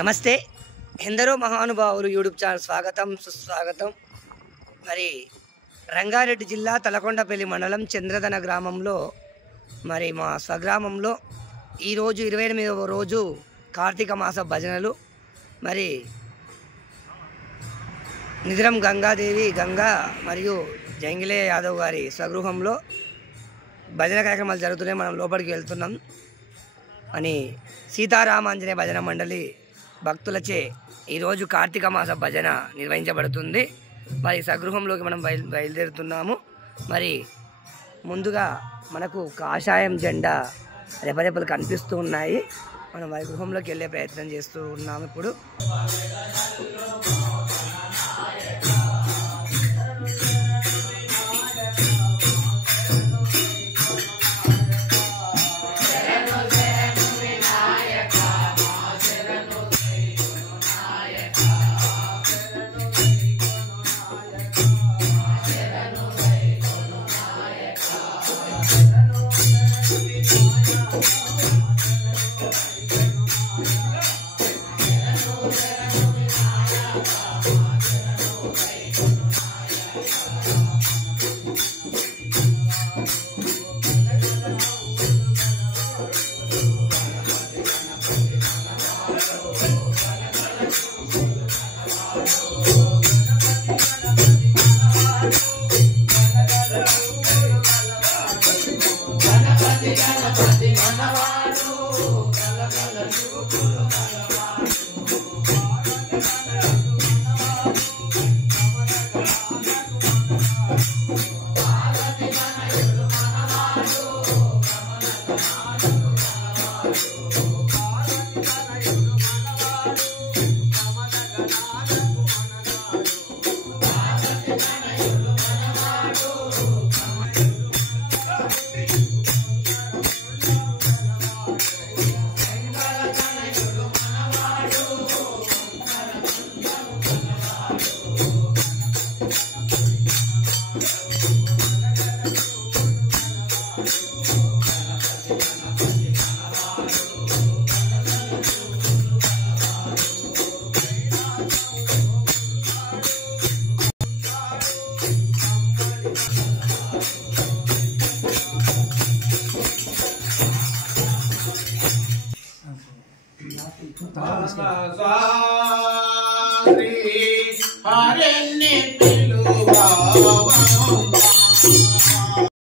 నమస్తే ఎందరో మహానుభావులు యూట్యూబ్ ఛానల్ స్వాగతం సుస్వాగతం. మరి రంగారెడ్డి జిల్లా తలకొండపల్లి మండలం చంద్రధన గ్రామంలో మరి మా స్వగ్రామంలో ఈరోజు 28వ రోజు కార్తీక మాస భజనలు. మరి నిద్రం గంగాదేవి గంగా మరియు జంగిలే యాదవ్ గారి స్వగృహంలో భజన కార్యక్రమాలు జరుగుతున్నాయి. మనం లోపలికి వెళ్తున్నాం అని సీతారామాంజనేయ భజన మండలి భక్తులచే ఈరోజు కార్తీక మాస భజన నిర్వహించబడుతుంది. మరి స్వగృహంలోకి మనం బయలుదేరుతున్నాము. మరి ముందుగా మనకు కాషాయం జెండా రెపరెపలు కనిపిస్తూ ఉన్నాయి. మనం వారి గృహంలోకి వెళ్ళే ప్రయత్నం చేస్తూ ఉన్నాము. ఇప్పుడు Hare